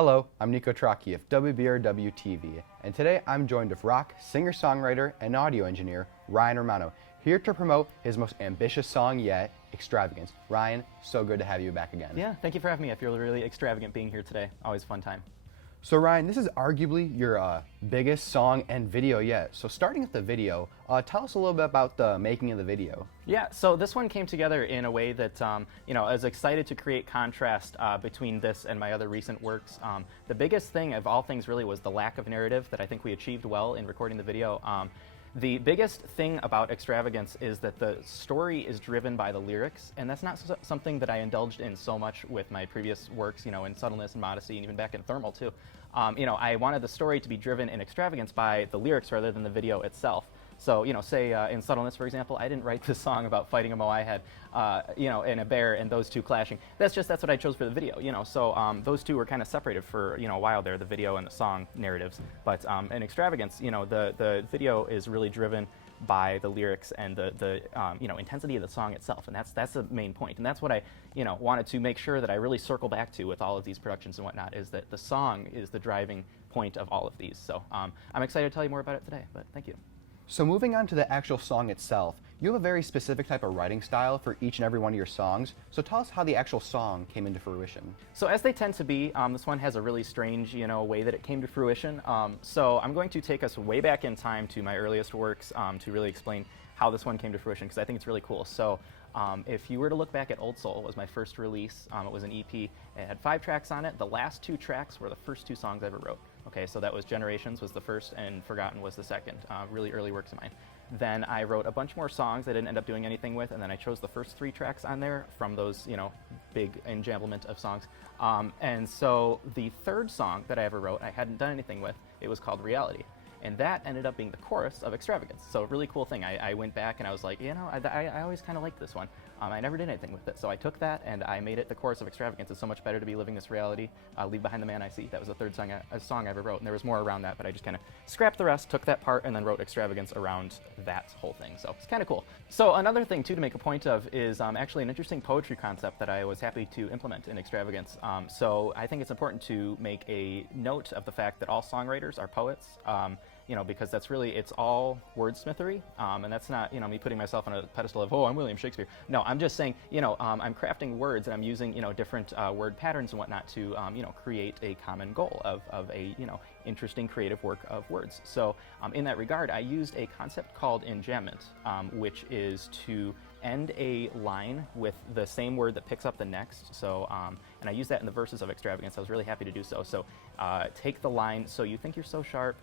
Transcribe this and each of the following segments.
Hello, I'm Neko Trocki of WBRW TV, and today I'm joined with rock singer-songwriter and audio engineer Ryan Romano, here to promote his most ambitious song yet, Extravagance. Ryan, so good to have you back again. Yeah, thank you for having me. I feel really extravagant being here today. Always a fun time. So Ryan, this is arguably your biggest song and video yet. So starting with the video, tell us a little bit about the making of the video. Yeah, so this one came together in a way that, I was excited to create contrast between this and my other recent works. The biggest thing of all things really was the lack of narrative that I think we achieved well in recording the video. The biggest thing about Extravagance is that the story is driven by the lyrics, and that's not something that I indulged in so much with my previous works, in Subtleness and Modesty, and even back in Thermal too. I wanted the story to be driven in Extravagance by the lyrics rather than the video itself. So, say in Subtleness, for example, I didn't write this song about fighting a Moai head, and a bear and those two clashing. That's what I chose for the video, So those two were kind of separated for, a while there, the video and the song narratives. But in Extravagance, the video is really driven by the lyrics and the intensity of the song itself, and that's the main point. And that's what I, wanted to make sure that I really circle back to with all of these productions and whatnot, is that the song is the driving point of all of these. So I'm excited to tell you more about it today, but thank you. So moving on to the actual song itself, you have a very specific type of writing style for each and every one of your songs. So tell us how the actual song came into fruition. So as they tend to be, this one has a really strange, way that it came to fruition. So I'm going to take us way back in time to my earliest works to really explain how this one came to fruition, because I think it's really cool. So if you were to look back at Old Soul, it was my first release. It was an EP. It had 5 tracks on it. The last 2 tracks were the first 2 songs I ever wrote. Okay, so that was Generations was the first and Forgotten was the second, really early works of mine. Then I wrote a bunch more songs I didn't end up doing anything with, and then I chose the first 3 tracks on there from those, big enjamblement of songs. And so the 3rd song that I ever wrote, I hadn't done anything with, it was called Reality. And that ended up being the chorus of Extravagance. So a really cool thing. I went back and I was like, I always kind of liked this one. I never did anything with it. So I took that and I made it the chorus of Extravagance. It's so much better to be living this reality. Leave behind the man I see. That was the 3rd song I ever wrote. And there was more around that, but I just kind of scrapped the rest, took that part, and then wrote Extravagance around that whole thing. So it's kind of cool. So another thing, too, to make a point of is actually an interesting poetry concept that I was happy to implement in Extravagance. So I think it's important to make a note of the fact that all songwriters are poets. Because that's really, it's all wordsmithery, and that's not, me putting myself on a pedestal of, oh, I'm William Shakespeare. No, I'm just saying, I'm crafting words and I'm using, different word patterns and whatnot to, create a common goal of a, interesting creative work of words. So in that regard, I used a concept called enjambment, which is to end a line with the same word that picks up the next. So, and I use that in the verses of Extravagance. I was really happy to do so. So take the line, so you think you're so sharp,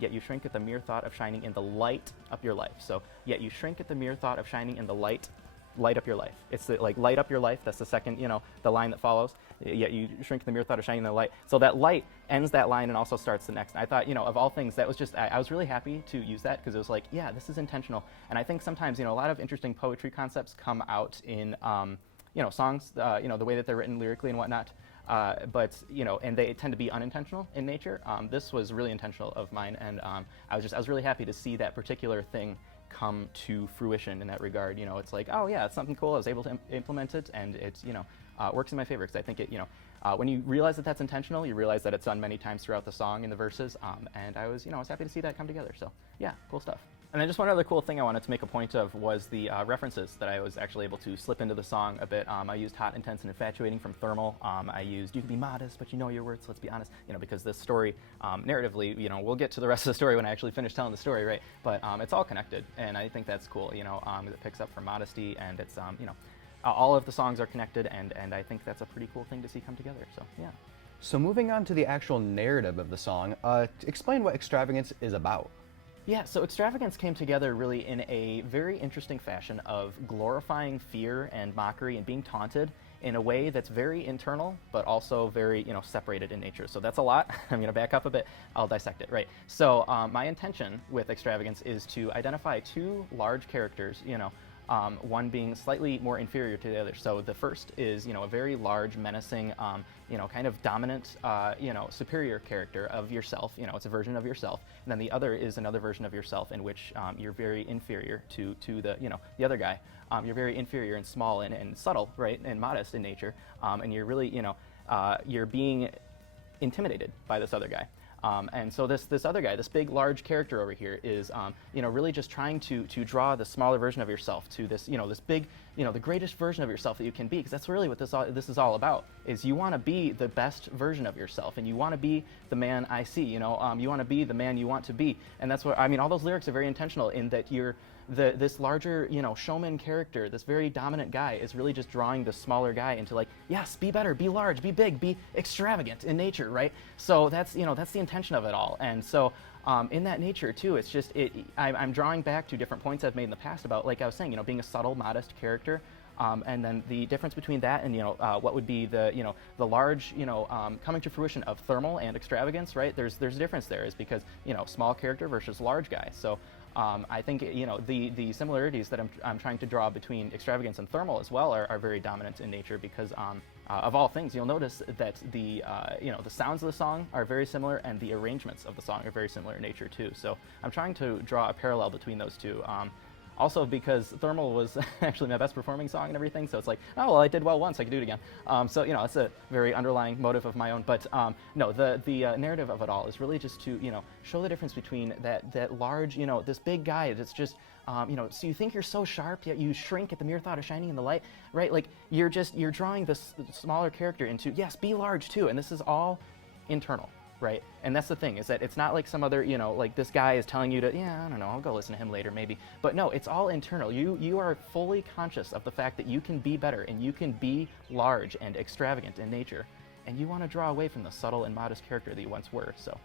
yet you shrink at the mere thought of shining in the light up your life. So, yet you shrink at the mere thought of shining in the light up your life. It's the, like, light up your life. That's the second, the line that follows. Yet you shrink at the mere thought of shining in the light. So that light ends that line and also starts the next. And I thought, of all things, that was just, I was really happy to use that because it was like, yeah, this is intentional. And I think sometimes, a lot of interesting poetry concepts come out in, songs, the way that they're written lyrically and whatnot. But and they tend to be unintentional in nature. This was really intentional of mine, and I was really happy to see that particular thing come to fruition in that regard. It's like, oh yeah, it's something cool. I was able to implement it, and it's works in my favor because I think it when you realize that that's intentional, you realize that it's done many times throughout the song and the verses. And I was happy to see that come together. So yeah, cool stuff. And then just one other cool thing I wanted to make a point of was the references that I was actually able to slip into the song a bit. I used Hot, Intense, and Infatuating from Thermal. I used You Can Be Modest, But You Know Your Words, Let's Be Honest, because this story, narratively, we'll get to the rest of the story when I actually finish telling the story, right? But it's all connected, and I think that's cool, it picks up from Modesty, and it's, all of the songs are connected, and I think that's a pretty cool thing to see come together, so yeah. So moving on to the actual narrative of the song, explain what Extravagance is about. Yeah, so Extravagance came together really in a very interesting fashion of glorifying fear and mockery and being taunted in a way that's very internal, but also very, separated in nature. So that's a lot. I'm gonna back up a bit. I'll dissect it, right? So my intention with Extravagance is to identify 2 large characters, one being slightly more inferior to the other. So the first is, a very large, menacing, kind of dominant, superior character of yourself. It's a version of yourself. And then the other is another version of yourself in which you're very inferior to the, the other guy. You're very inferior and small and subtle, right, and modest in nature. And you're really, you're being intimidated by this other guy. And so this other guy, this big, large character over here is, really just trying to draw the smaller version of yourself to this, this big, the greatest version of yourself that you can be, because that's really what this is all about, is you want to be the best version of yourself, and you want to be the man I see, you want to be the man you want to be. And that's what, all those lyrics are very intentional in that you're, this larger, showman character, this very dominant guy is really just drawing the smaller guy into like, yes, be better, be large, be big, be extravagant in nature, right? So that's, that's the intention of it all. And so in that nature too, it's just, I'm drawing back to different points I've made in the past about, like I was saying, being a subtle, modest character. And then the difference between that and what would be the the large coming to fruition of thermal and extravagance, right? There's a difference there, is because small character versus large guy. So I think the similarities that I'm trying to draw between extravagance and thermal as well are very dominant in nature, because of all things, you'll notice that the sounds of the song are very similar, and the arrangements of the song are very similar in nature too. So I'm trying to draw a parallel between those two. Also, because Thermal was actually my best performing song and everything, so it's like, oh, well, I did well once, I can do it again. So, it's a very underlying motive of my own. But no, the narrative of it all is really just to, show the difference between that large, this big guy that's just, so you think you're so sharp, yet you shrink at the mere thought of shining in the light, right? Like, you're drawing this smaller character into, yes, be large too, and this is all internal. Right? And that's the thing, is that it's not like some other, like this guy is telling you to, yeah, I don't know, I'll go listen to him later maybe. But no, it's all internal. You are fully conscious of the fact that you can be better, and you can be large and extravagant in nature. And you want to draw away from the subtle and modest character that you once were. So,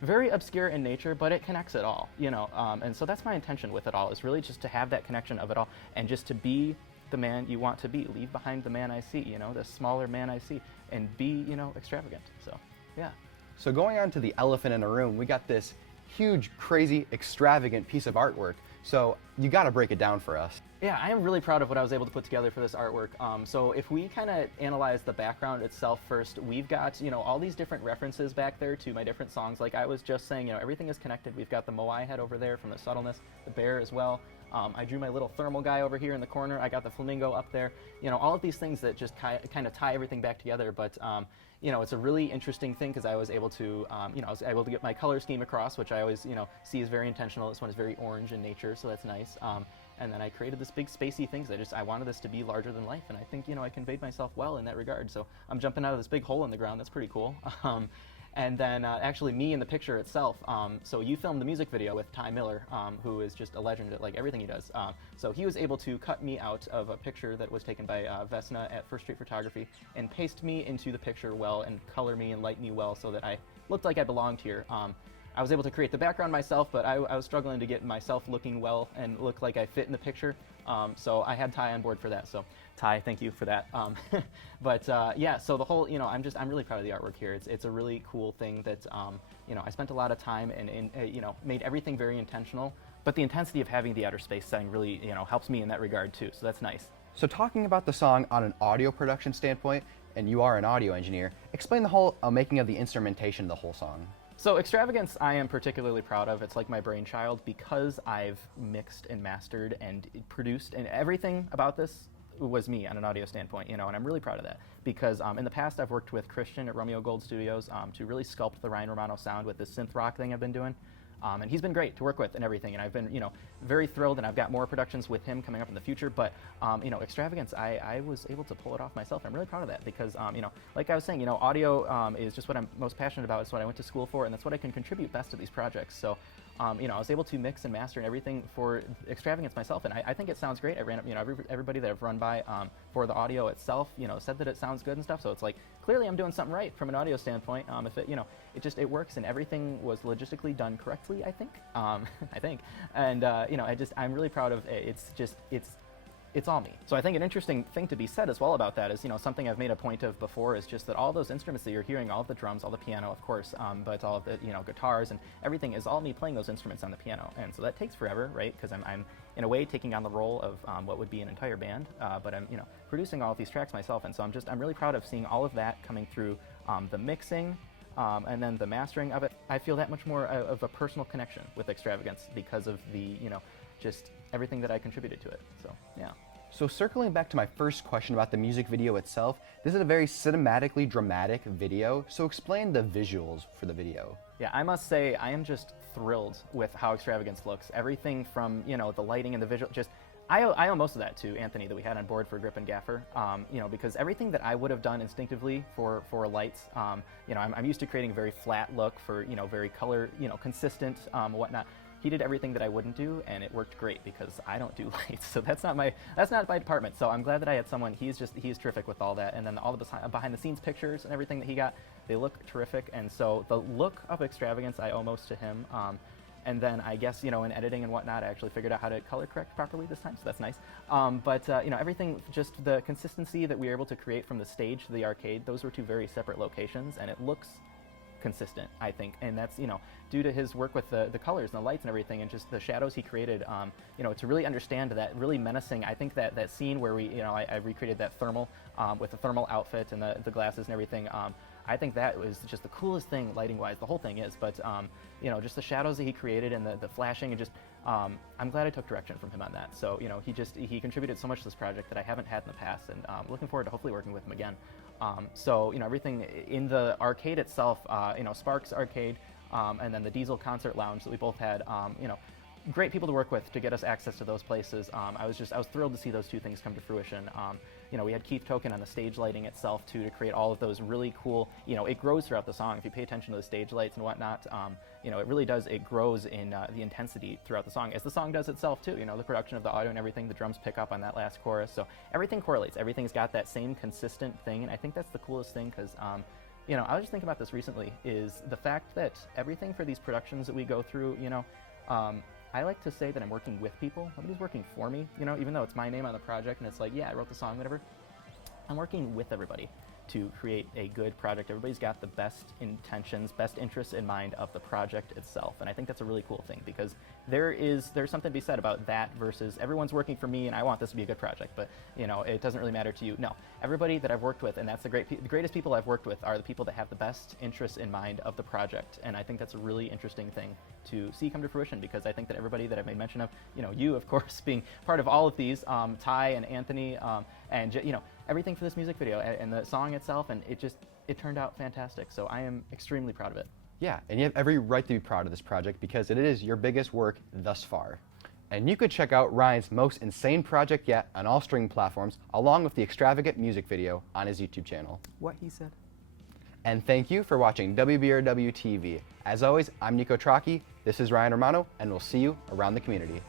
very obscure in nature, but it connects it all, and so that's my intention with it all, is really just to have that connection of it all, and just to be the man you want to be. Leave behind the man I see, the smaller man I see, and be, extravagant. So, yeah. So going on to the elephant in the room, we got this huge, crazy, extravagant piece of artwork. So you got to break it down for us. Yeah, I am really proud of what I was able to put together for this artwork. So if we kind of analyze the background itself first, we've got, all these different references back there to my different songs. Like I was just saying, everything is connected. We've got the moai head over there from the subtleness, the bear as well. I drew my little thermal guy over here in the corner. I got the flamingo up there. All of these things that just kind of tie everything back together. But it's a really interesting thing, because I was able to, get my color scheme across, which I always, see is very intentional. This one is very orange in nature, so that's nice. And then I created this big spacey thing, because I wanted this to be larger than life, and I think, I conveyed myself well in that regard. So I'm jumping out of this big hole in the ground. That's pretty cool. And then actually me in the picture itself, so you filmed the music video with Ty Miller, who is just a legend at like everything he does. So he was able to cut me out of a picture that was taken by Vesna at First Street Photography, and paste me into the picture well, and color me and light me well, so that I looked like I belonged here. I was able to create the background myself, but I was struggling to get myself looking well and look like I fit in the picture. So I had Ty on board for that. So Ty, thank you for that. But yeah, so the whole, I'm really proud of the artwork here. It's a really cool thing that, I spent a lot of time and made everything very intentional. But the intensity of having the outer space setting really, helps me in that regard too. So that's nice. So talking about the song on an audio production standpoint, and you are an audio engineer, explain the whole making of the instrumentation of the whole song. So Extravagance I am particularly proud of. It's like my brainchild, because I've mixed and mastered and produced, and everything about this was me on an audio standpoint, and I'm really proud of that, because in the past I've worked with Christian at Romeo Gold Studios to really sculpt the Ryan Romano sound with this synth-rock thing I've been doing. And he's been great to work with and everything, and I've been, very thrilled, and I've got more productions with him coming up in the future. But, Extravagance, I was able to pull it off myself. I'm really proud of that, because, like I was saying, audio is just what I'm most passionate about. It's what I went to school for, and that's what I can contribute best to these projects. So, I was able to mix and master and everything for Extravagance myself, and I think it sounds great. I ran up, everybody that I've run by for the audio itself, said that it sounds good and stuff. So it's like, clearly I'm doing something right from an audio standpoint. If it, it works, and everything was logistically done correctly, I think. I think, and I'm really proud of it. It's all me. So I think an interesting thing to be said as well about that is, something I've made a point of before is just that all those instruments that you're hearing, all of the drums, all the piano, of course, but all of the, guitars and everything is all me playing those instruments on the piano. And so that takes forever, right? Because I'm in a way taking on the role of what would be an entire band, but I'm, producing all of these tracks myself. And so I'm really proud of seeing all of that coming through the mixing, and then the mastering of it. I feel that much more of a personal connection with Extravagance because of the, just everything that I contributed to it. So, yeah. So circling back to my first question about the music video itself, this is a very cinematically dramatic video, so explain the visuals for the video. Yeah, I must say I am just thrilled with how Extravagance looks. Everything from, you know, the lighting and the visual, just I owe most of that to Anthony that we had on board for Grip and Gaffer, you know, because everything that I would have done instinctively for lights, you know, I'm used to creating a very flat look for, you know, very color, you know, consistent, whatnot. He did everything that I wouldn't do, and it worked great because I don't do lights, so that's not my department. So I'm glad that I had someone. He's terrific with all that, and then all the behind the scenes pictures and everything that he got, they look terrific. And so the look of Extravagance, I owe most to him. And then I guess, you know, in editing and whatnot, I actually figured out how to color correct properly this time, so that's nice. You know, everything, just the consistency that we were able to create from the stage to the arcade, those were two very separate locations, and it looks consistent, I think, and that's, you know, due to his work with the colors and the lights and everything, and just the shadows he created, you know, to really understand that really menacing. I think that scene where we, you know, I recreated that thermal with the thermal outfit and the glasses and everything. I think that was just the coolest thing lighting-wise. The whole thing is, but you know, just the shadows that he created and the flashing, and just I'm glad I took direction from him on that. So, you know, he contributed so much to this project that I haven't had in the past, and looking forward to hopefully working with him again. So, you know, everything in the arcade itself, you know, Sparks Arcade, and then the Diesel Concert Lounge that we both had, you know, great people to work with to get us access to those places. I was thrilled to see those two things come to fruition. You know, we had Keith Token on the stage lighting itself too, to create all of those really cool, you know, it grows throughout the song. If you pay attention to the stage lights and whatnot, you know, it really does, it grows in the intensity throughout the song, as the song does itself too. You know, the production of the audio and everything, the drums pick up on that last chorus, so everything correlates. Everything's got that same consistent thing, and I think that's the coolest thing, because you know, I was just thinking about this recently, is the fact that everything for these productions that we go through, you know, I like to say that I'm working with people. Nobody's working for me, you know, even though it's my name on the project and it's like, yeah, I wrote the song, whatever. I'm working with everybody to create a good project. Everybody's got the best intentions, best interests in mind of the project itself. And I think that's a really cool thing, because there's something to be said about that versus everyone's working for me and I want this to be a good project, but you know, it doesn't really matter to you. No, everybody that I've worked with, and that's the greatest people I've worked with, are the people that have the best interests in mind of the project. And I think that's a really interesting thing to see come to fruition, because I think that everybody that I've made mention of, you know, you of course being part of all of these, Ty and Anthony, and you know, everything for this music video and the song itself, and it turned out fantastic. So I am extremely proud of it. Yeah, and you have every right to be proud of this project, because it is your biggest work thus far. And you could check out Ryan's most insane project yet on all streaming platforms, along with the Extravagant music video on his YouTube channel. What he said. And thank you for watching WBRW TV. As always, I'm Neko Trocki, this is Ryan Romano, and we'll see you around the community.